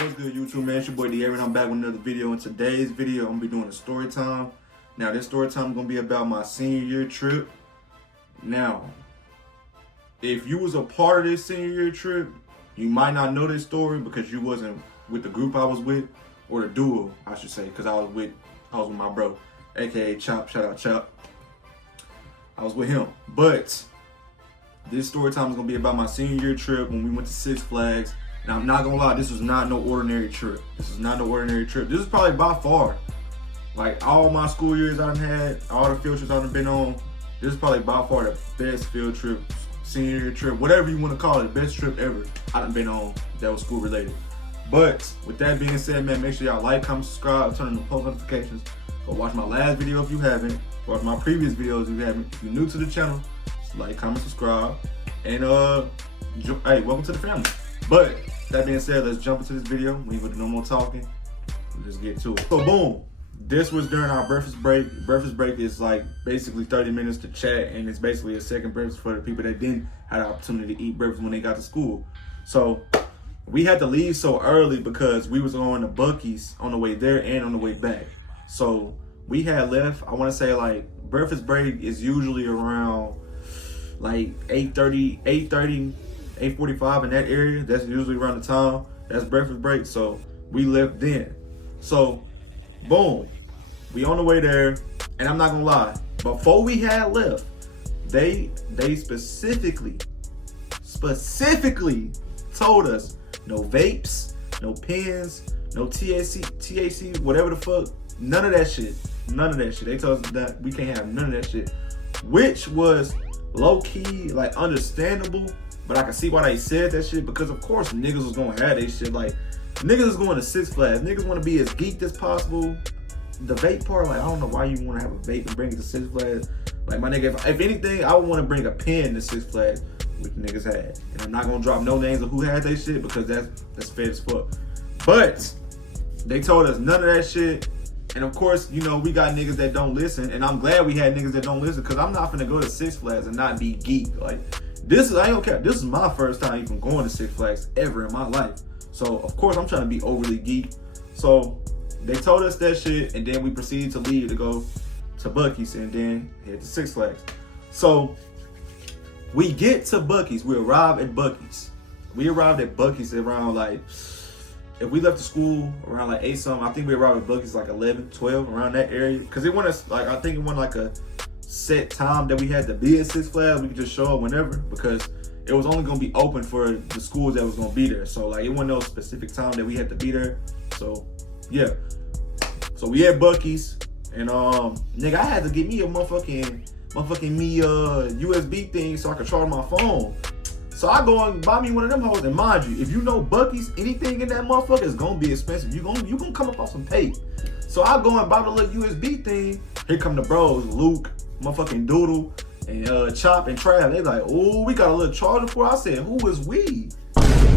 What's good, YouTube, man? It's your boy De'Aaron. I'm back with another video. In today's video, I'm gonna be doing a story time. Now, this story time is gonna be about my senior year trip. Now, if you was a part of this senior year trip, you might not know this story because you wasn't with the group I was with, or the duo, I should say, because I was with my bro, aka Chop. Shout out Chop. I was with him, but this story time is gonna be about my senior year trip when we went to Six Flags. Now, I'm not gonna lie, this was not no ordinary trip. This is not no ordinary trip. This is probably by far, like all my school years I've had, all the field trips I've been on, this is probably by far the best field trip, senior year trip, whatever you want to call it, best trip ever I've been on that was school related. But with that being said, man, make sure y'all like, comment, subscribe, turn on the post notifications. Go watch my last video if you haven't. Watch my previous videos if you haven't. If you're new to the channel, just like, comment, subscribe, and hey, welcome to the family. But that being said, let's jump into this video. We ain't gonna do no more talking. Let's get to it. So boom, this was during our breakfast break. Breakfast break is like basically 30 minutes to chat, and it's basically a second breakfast for the people that didn't have the opportunity to eat breakfast when they got to school. So we had to leave so early because we was on the Buc-ee's on the way there and on the way back. So we had left, I wanna say like breakfast break is usually around like 8:30, 8:45 in that area. That's usually around the time that's breakfast break. So we left then. So boom, we on the way there, and I'm not gonna lie, before we had left, they specifically told us no vapes, no pens, no THC, whatever the fuck, none of that shit. They told us that we can't have none of that shit, which was low key like understandable. But I can see why they said that shit, because of course niggas was gonna have that shit. Like, niggas is going to Six Flags. Niggas wanna be as geeked as possible. The vape part, like, I don't know why you wanna have a vape and bring it to Six Flags. Like, my nigga, if anything, I would wanna bring a pen to Six Flags, which niggas had. And I'm not gonna drop no names of who had that shit because that's fair as fuck. But they told us none of that shit. And of course, you know, we got niggas that don't listen. And I'm glad we had niggas that don't listen, because I'm not finna go to Six Flags and not be geeked. Like, I don't care. This is my first time even going to Six Flags ever in my life. So, of course, I'm trying to be overly geek. So, they told us that shit, and then we proceeded to leave to go to Buc-ee's and then head to Six Flags. So, we get to Buc-ee's. We arrive at Buc-ee's. We arrived at Buc-ee's around like, if we left the school around like 8 something, I think we arrived at Buc-ee's like 11, 12, around that area. Because it wasn't like, I think it wasn't like a set time that we had to be at Six Flags. We could just show up whenever, because it was only gonna be open for the schools that was gonna be there. So like, it wasn't no specific time that we had to be there. So yeah. So we at Buc-ee's, and nigga, I had to get me a motherfucking USB thing so I could charge my phone. So I go and buy me one of them hoes, and mind you, if you know Buc-ee's, anything in that motherfucker is gonna be expensive. You gonna come up on some pay. So I go and buy the little USB thing. Here come the bros, Luke, motherfucking Doodle, and Chop and Trav. They like, oh, we got a little charger for it. I said, who is we?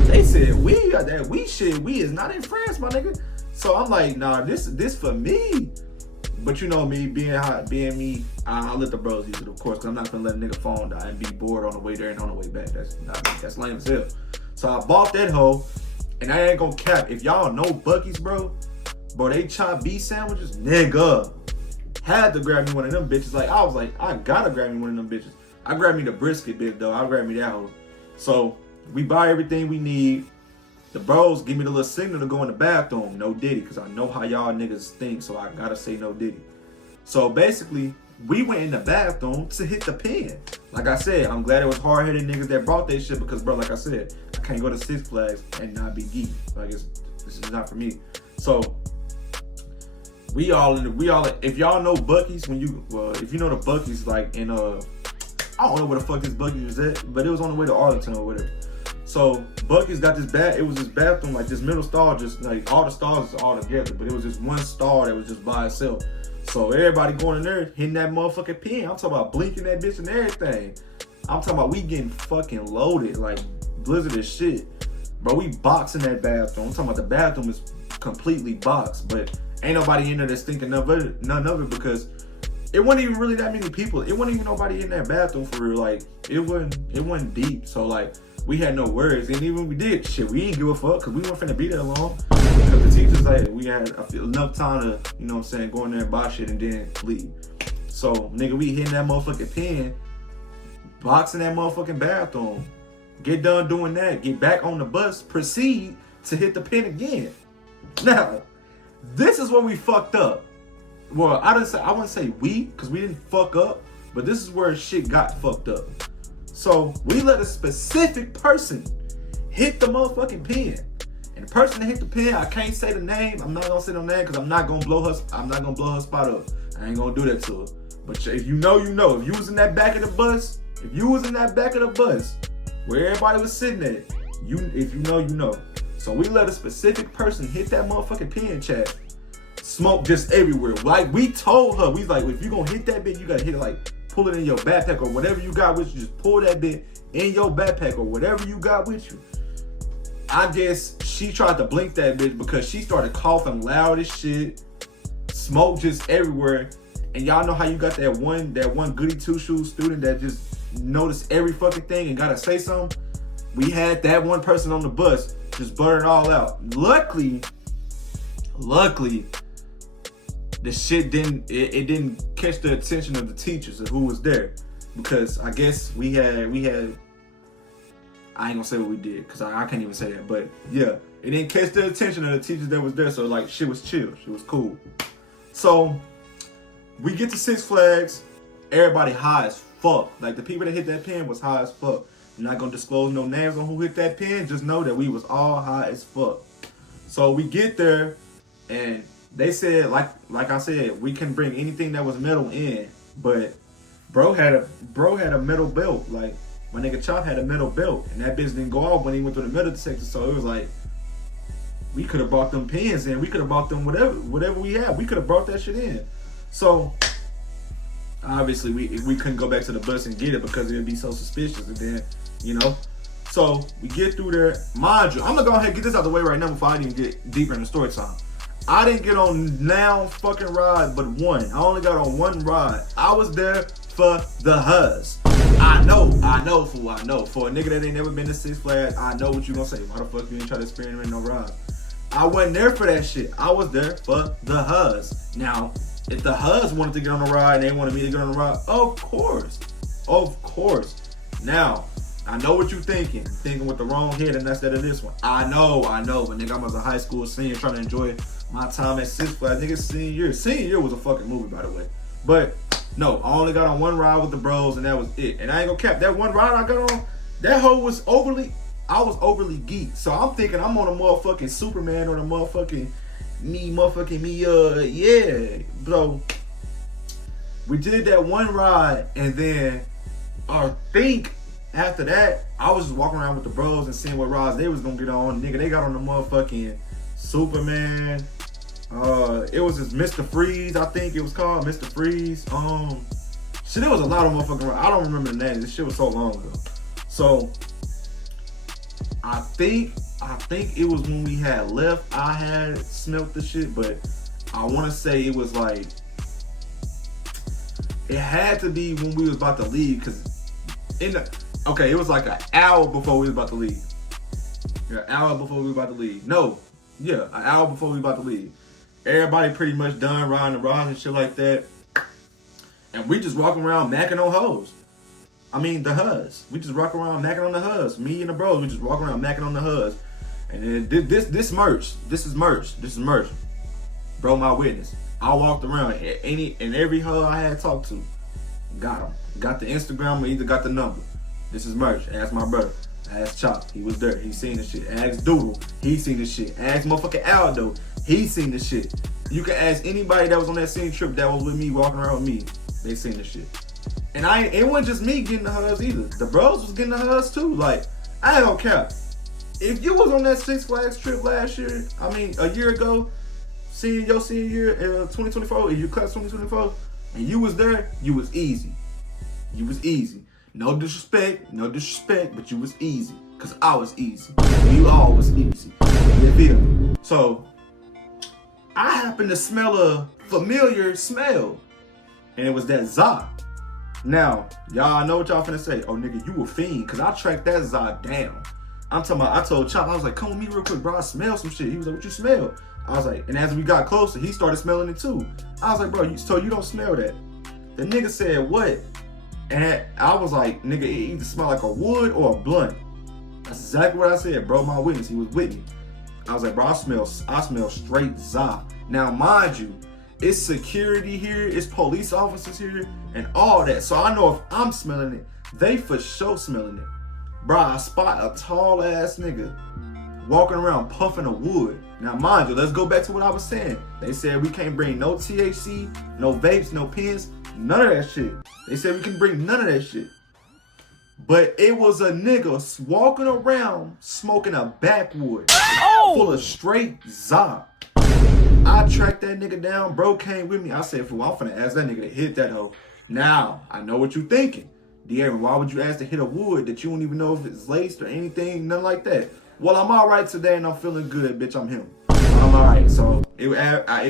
They said, we got that we shit. We is not in France, my nigga. So I'm like, nah, this for me. But you know me, being me, I'll let the bros use it, of course, because I'm not gonna let a nigga phone die and be bored on the way there and on the way back. That's lame as hell. So I bought that hoe, and I ain't gonna cap. If y'all know Buc-ee's, bro, they chop beef sandwiches, nigga. Had to grab me one of them bitches. Like, I was like, I gotta grab me one of them bitches. I grabbed me the brisket bitch though. I grabbed me that hoe. So we buy everything we need. The bros give me the little signal to go in the bathroom. No diddy, because I know how y'all niggas think, so I gotta say no diddy. So basically, we went in the bathroom to hit the pen. Like I said, I'm glad it was hard-headed niggas that brought that shit, because bro, like I said, I can't go to Six Flags and not be geek. Like, this is not for me. So we all if y'all know Buc-ee's, if you know the Buc-ee's, like in I don't know where the fuck this Buc-ee's is at, but it was on the way to Arlington or whatever. So Buc-ee's got this it was this bathroom, like this middle stall, just like all the stalls is all together, but it was just one stall that was just by itself. So everybody going in there, hitting that motherfucking pen. I'm talking about blinking that bitch and everything. I'm talking about we getting fucking loaded, like blizzard as shit. Bro, we boxing that bathroom. I'm talking about the bathroom is completely boxed, but ain't nobody in there that's thinking none of it, because it wasn't even really that many people. It wasn't even nobody in that bathroom for real. Like, it wasn't deep. So like, we had no worries. And even when we did, shit, we didn't give a fuck, because we weren't finna be there long. Because the teachers, like, we had enough time to, you know what I'm saying, go in there and buy shit and then leave. So, nigga, we hitting that motherfucking pen, boxing that motherfucking bathroom. Get done doing that, get back on the bus, proceed to hit the pen again. Now, this is where we fucked up. Well, I wouldn't say we, because we didn't fuck up, but this is where shit got fucked up. So, we let a specific person hit the motherfucking pen. And the person that hit the pen, I can't say the name. I'm not gonna say no name because I'm not gonna blow her spot up. I ain't gonna do that to her. But if you know, you know. If you was in that back of the bus, where everybody was sitting at, if you know, you know. So we let a specific person hit that motherfucking pen, chat. Smoke just everywhere. Like we told her, we was like, if you gonna hit that bit, you gotta hit it like, pull it in your backpack or whatever you got with you. Just pull that bit in your backpack or whatever you got with you. I guess she tried to blink that bitch because she started coughing loud as shit. Smoke just everywhere. And y'all know how you got that one goody two-shoes student that just noticed every fucking thing and gotta say something? We had that one person on the bus just blurt it all out. Luckily, the shit didn't catch the attention of the teachers who was there. Because I guess we had I ain't gonna say what we did because I can't even say that, but yeah, it didn't catch the attention of the teachers that was there, so like shit was chill, shit was cool. So we get to Six Flags, everybody high as fuck. Like the people that hit that pen was high as fuck. I'm not gonna disclose no names on who hit that pen, just know that we was all high as fuck. So we get there and they said, like I said, we can bring anything that was metal in, but bro had a metal belt. Like my nigga Chop had a metal belt, and that bitch didn't go off when he went through the metal detector. So it was like, we could have brought them pens in. We could have brought them whatever we had. We could have brought that shit in. So obviously we couldn't go back to the bus and get it because it would be so suspicious. And then, you know, so we get through there. Mind you, I'm gonna go ahead and get this out of the way right now before I even get deeper in the story time. I didn't get on now fucking ride but one. I only got on one ride. I was there for the Huz. I know, fool, I know. For a nigga that ain't never been to Six Flags, I know what you gonna say. Why the fuck you ain't try to experiment no ride? I wasn't there for that shit. I was there for the Huz. Now, if the Huz wanted to get on the ride and they wanted me to get on the ride, of course. Now, I know what you're thinking. Thinking with the wrong head and instead of this one. I know. But nigga, I was a high school senior trying to enjoy my time at Six Flags. Nigga, senior year. Senior year was a fucking movie, by the way. But no, I only got on one ride with the bros and that was it. And I ain't gonna cap, that one ride I got on, that hoe was I was overly geeked. So I'm thinking I'm on a motherfucking Superman or a motherfucking me, yeah. Bro, we did that one ride and then I think after that, I was just walking around with the bros and seeing what rides they was gonna get on. Nigga, they got on the motherfucking Superman. It was this Mr. Freeze, I think it was called Mr. Freeze. Shit, there was a lot of motherfucking rides. I don't remember the name. This shit was so long ago. So I think it was when we had left. I had smelt the shit, but I want to say it was like it had to be when we was about to leave, because it was like an hour before we was about to leave. Yeah, an hour before we was about to leave. No, yeah, an hour before we was about to leave. Everybody pretty much done riding the rides and shit like that. And we just walking around macking on hoes. I mean, the Huz. We just walk around macking on the Huz. Me and the bros, we just walk around macking on the Huz. And then this merch. This is merch. Bro, my witness. I walked around and every hoe I had talked to, got them. Got the Instagram or either got the number. This is merch. Ask my brother. Ask Chop. He was there. He seen the shit. Ask Doodle. He seen the shit. Ask motherfucking Aldo. He seen the shit. You can ask anybody that was on that scene trip that was with me, walking around with me. They seen the shit. And it wasn't just me getting the Huz either. The bros was getting the Huz too. Like, I ain't gonna cap. If you was on that Six Flags trip last year, I mean, a year ago, your senior year, 2024, if you class 2024, and you was there, you was easy. You was easy. No disrespect, but you was easy. Cause I was easy. You all was easy. You feel me? So, I happened to smell a familiar smell. And it was that Za. Now, y'all know what y'all finna say. Oh, nigga, you a fiend. Cause I tracked that Za down. I'm talking about, I told Chop, I was like, come with me real quick, bro, I smell some shit. He was like, what you smell? I was like, and as we got closer, he started smelling it too. I was like, bro, so you don't smell that? The nigga said, what? And I was like, nigga, it either smell like a wood or a blunt. That's exactly what I said, bro. My witness, he was with me. I was like, bro, I smell straight za. Now, mind you, it's security here, it's police officers here, and all that. So I know if I'm smelling it, they for sure smelling it. Bro, I spot a tall ass nigga walking around puffing a wood. Now, mind you, let's go back to what I was saying. They said we can't bring no THC, no vapes, no pens, none of that shit. They said we can bring none of that shit. But it was a nigga walking around smoking a backwood full of straight za. I tracked that nigga down. Bro came with me. I said, fool, I'm finna ask that nigga to hit that hoe. Now, I know what you thinking. De'Aaron, why would you ask to hit a wood that you don't even know if it's laced or anything, nothing like that? Well, I'm all right today and I'm feeling good, bitch, I'm him. I'm all right, so it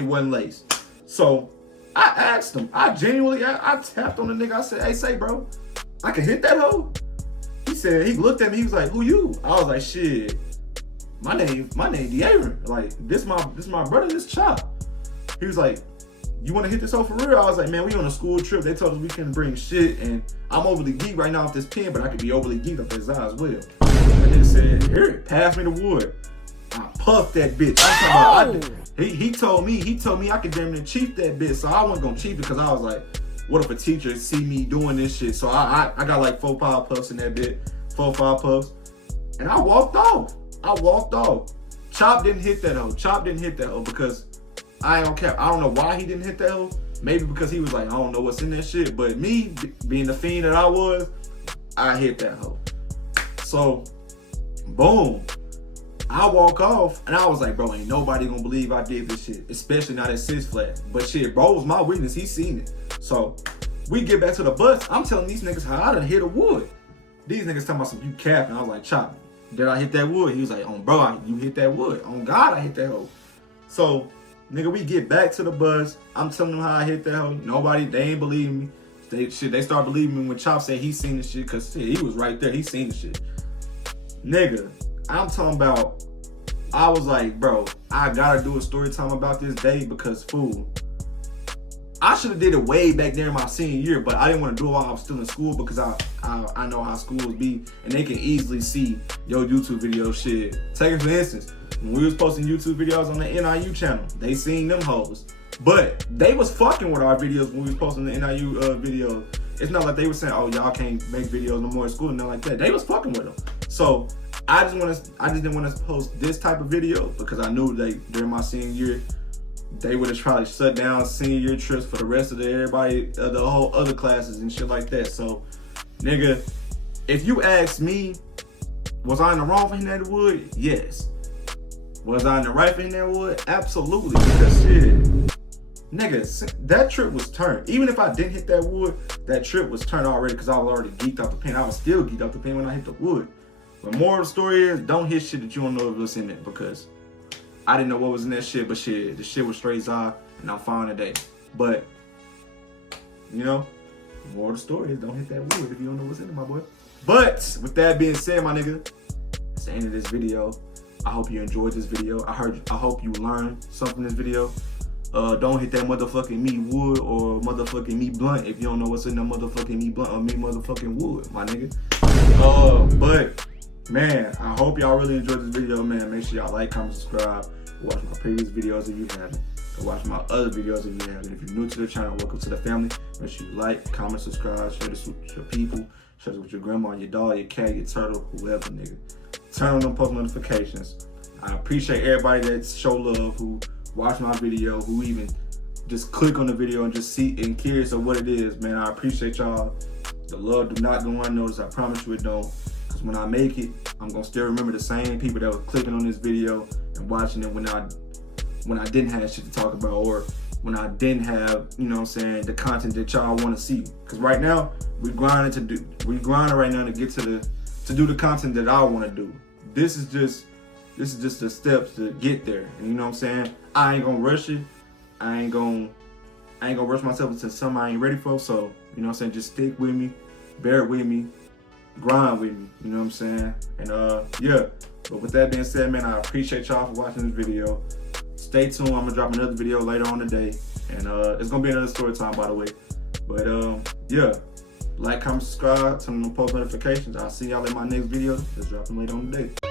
wasn't laced. So I asked him, I tapped on the nigga, I said, hey, say, bro, I can hit that hoe? He said, he looked at me, he was like, who you? I was like, shit, my name De'Aaron. Like, this my brother, this Chop. He was like, you want to hit this hoe for real? I was like, man, we on a school trip. They told us we couldn't bring shit, and I'm overly geeked right now off this pen, but I could be overly geeked off this eye as well. And then said, here, pass me the wood. I puffed that bitch. I'm talking about, he told me I could damn near cheat that bitch, so I wasn't gonna cheat because I was like, what if a teacher see me doing this shit? So I got like 4-5 puffs in that bit, 4-5 puffs, and I walked off. Chop didn't hit that hoe. Because I ain't gonna cap. I don't know why he didn't hit that hoe. Maybe because he was like, I don't know what's in that shit. But me, being the fiend that I was, I hit that hoe. So, boom. I walk off, and I was like, bro, ain't nobody gonna believe I did this shit. Especially not at Six Flags. But shit, bro was my witness. He seen it. So, we get back to the bus. I'm telling these niggas how I done hit a wood. These niggas talking about some you capping. I was like, Chop, did I hit that wood? He was like, bro, you hit that wood. On God, I hit that hoe. So, nigga, we get back to the bus. I'm telling them how I hit that hoe. They ain't believe me. They start believing me when Chop said he seen the shit, because he was right there. He seen the shit. Nigga, I'm talking about, I was like, bro, I gotta do a story time about this day because, fool, I should have did it way back there in my senior year, but I didn't want to do it while I was still in school because I know how schools be, and they can easily see your YouTube video shit. Take it for instance, when we was posting YouTube videos on the NIU channel, they seen them hoes. But they was fucking with our videos when we was posting the NIU videos. It's not like they were saying, oh, y'all can't make videos no more in school and nothing like that. They was fucking with them. So I just didn't want to post this type of video because I knew during my senior year, they would have probably shut down senior year trips for the rest of the whole other classes and shit like that. So, nigga, if you ask me, was I in the wrong for hitting that wood? Yes. Was I in the right for hitting that wood? Absolutely. Because shit, nigga, that trip was turned. Even if I didn't hit that wood, that trip was turned already because I was already geeked off the pen. I was still geeked off the pen when I hit the wood. But more of the story is, don't hit shit that you don't know if it's in it, because I didn't know what was in that shit, but shit, the shit was straight za, and I'm fine today. But, you know, more of the story is, don't hit that wood if you don't know what's in it, my boy. But, with that being said, my nigga, it's the end of this video. I hope you enjoyed this video. I hope you learned something in this video. Don't hit that motherfucking me wood or motherfucking me blunt if you don't know what's in the motherfucking me blunt or me motherfucking wood, my nigga. But, man, I hope y'all really enjoyed this video, man. Make sure y'all like, comment, subscribe. Watch my previous videos if you haven't. Or watch my other videos if you haven't. If you're new to the channel, welcome to the family. Make sure you like, comment, subscribe, share this with your people. Share this with your grandma, your dog, your cat, your turtle, whoever, nigga. Turn on them post notifications. I appreciate everybody that show love, who watch my video, who even just click on the video and just see and curious of what it is, man. I appreciate y'all. The love do not go unnoticed. I promise you it don't. Because when I make it, I'm going to still remember the same people that were clicking on this video and watching it when I didn't have shit to talk about, or when I didn't have, you know what I'm saying, the content that y'all want to see. Because right now, we grinding right now to get to do the content that I want to do. This is just the steps to get there. And you know what I'm saying? I ain't gonna rush it. I ain't gonna rush myself into something I ain't ready for. So, you know what I'm saying? Just stick with me, bear with me, grind with me. You know what I'm saying? And yeah. But with that being said, man, I appreciate y'all for watching this video. Stay tuned. I'm gonna drop another video later on today, and it's gonna be another story time, by the way. But yeah, like, comment, subscribe, turn on post notifications. I'll see y'all in my next video. Just drop them later on today.